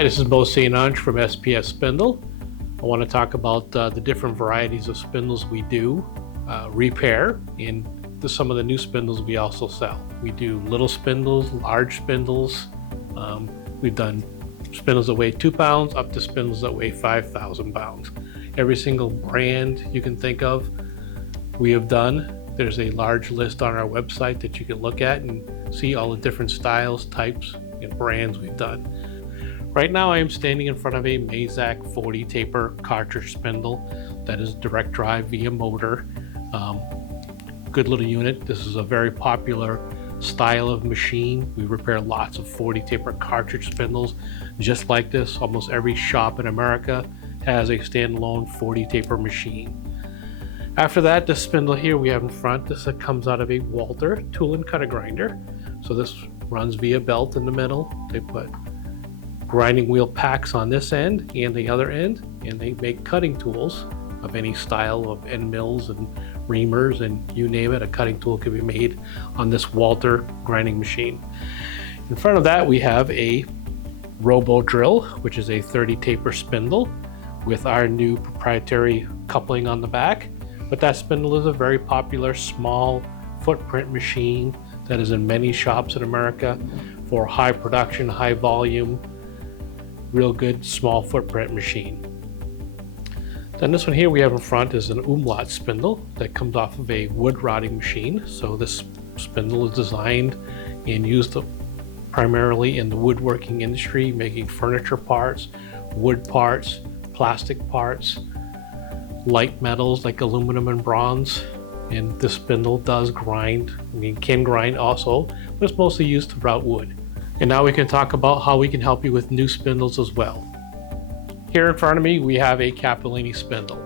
Hi, this is Moe St from SPS Spindle. I want to talk about the different varieties of spindles we do repair, and some of the new spindles we also sell. We do little spindles, large spindles. We've done spindles that weigh 2 pounds up to spindles that weigh 5,000 pounds. Every single brand you can think of, we have done. There's a large list on our website that you can look at and see all the different styles, types, and brands we've done. Right now I am standing in front of a Mazak 40 taper cartridge spindle that is direct drive via motor. Good little unit. This is a very popular style of machine. We repair lots of 40 taper cartridge spindles just like this. Almost every shop in America has a standalone 40 taper machine. After that, this spindle here we have in front, this comes out of a Walter tool and cutter grinder. So this runs via belt in the middle. They put grinding wheel packs on this end and the other end, and they make cutting tools of any style of end mills and reamers, and you name it, a cutting tool can be made on this Walter grinding machine. In front of that we have a robo drill, which is a 30 taper spindle with our new proprietary coupling on the back. But that spindle is a very popular small footprint machine that is in many shops in America for high production, high volume, real good small footprint machine. Then this one here we have in front is an Omlat spindle that comes off of a wood rotting machine. So this spindle is designed and used primarily in the woodworking industry, making furniture parts, wood parts, plastic parts, light metals like aluminum and bronze. And this spindle does grind, can grind also, but it's mostly used to route wood. And now we can talk about how we can help you with new spindles as well. Here in front of me we have a Capellini Spindle.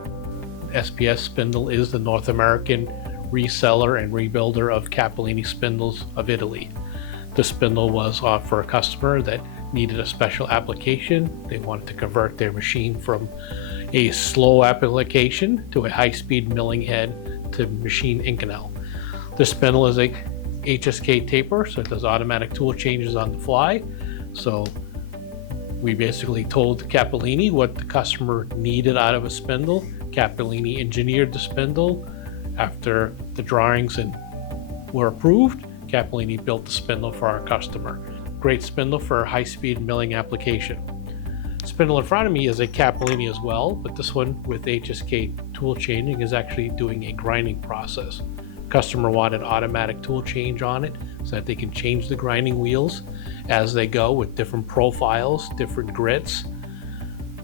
SPS Spindle is the North American reseller and rebuilder of Capellini Spindles of Italy. This spindle was for a customer that needed a special application. They wanted to convert their machine from a slow application to a high-speed milling head to machine Inconel. This spindle is a HSK taper, so it does automatic tool changes on the fly. So we basically told Capellini what the customer needed out of a spindle. Capellini engineered the spindle. After the drawings were approved, Capellini built the spindle for our customer. Great spindle for a high-speed milling application. Spindle in front of me is a Capellini as well, but this one with HSK tool changing is actually doing a grinding process. Customer wanted automatic tool change on it so that they can change the grinding wheels as they go with different profiles, different grits,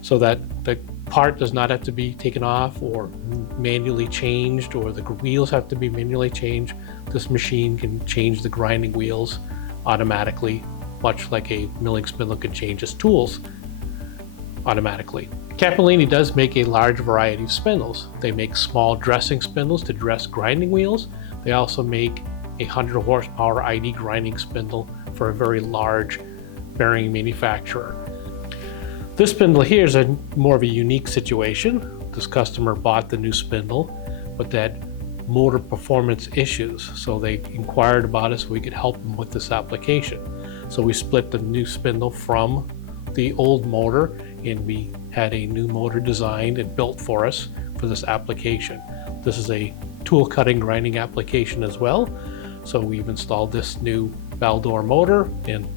so that the part does not have to be taken off or manually changed, or the wheels have to be manually changed. This machine can change the grinding wheels automatically, much like a milling spindle can change its tools automatically. Capellini does make a large variety of spindles. They make small dressing spindles to dress grinding wheels. They also make a 100 horsepower ID grinding spindle for a very large bearing manufacturer. This spindle here is more of a unique situation. This customer bought the new spindle, but that motor performance issues. So they inquired about us so we could help them with this application. So we split the new spindle from the old motor, and we had a new motor designed and built for us for this application. This is a tool cutting grinding application as well. So we've installed this new Baldor motor, and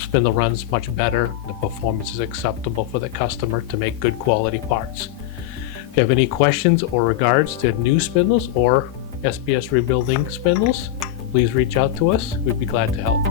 spindle runs much better. The performance is acceptable for the customer to make good quality parts. If you have any questions or regards to new spindles or SPS rebuilding spindles, please reach out to us. We'd be glad to help.